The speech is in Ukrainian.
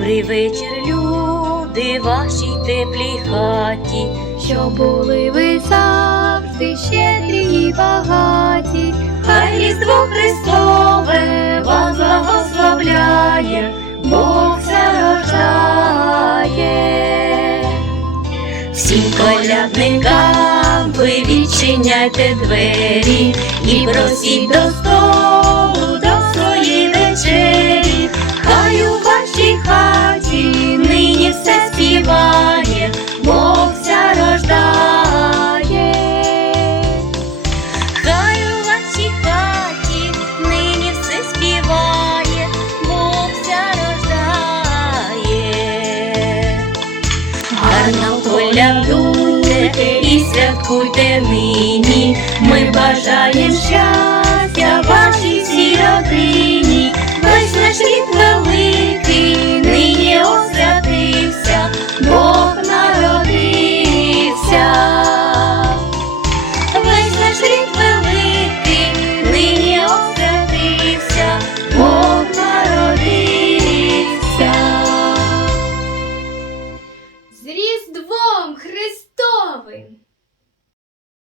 Добрий вечір, люди, вашій теплій хаті. Щоб були ви завжди щедрі і багаті, Хай Різдво Христове вас благословляє, Бог все рождає. Всім колядникам ви відчиняйте двері і просіть до колядуйте і святкуйте нині. Ми бажаємо щастя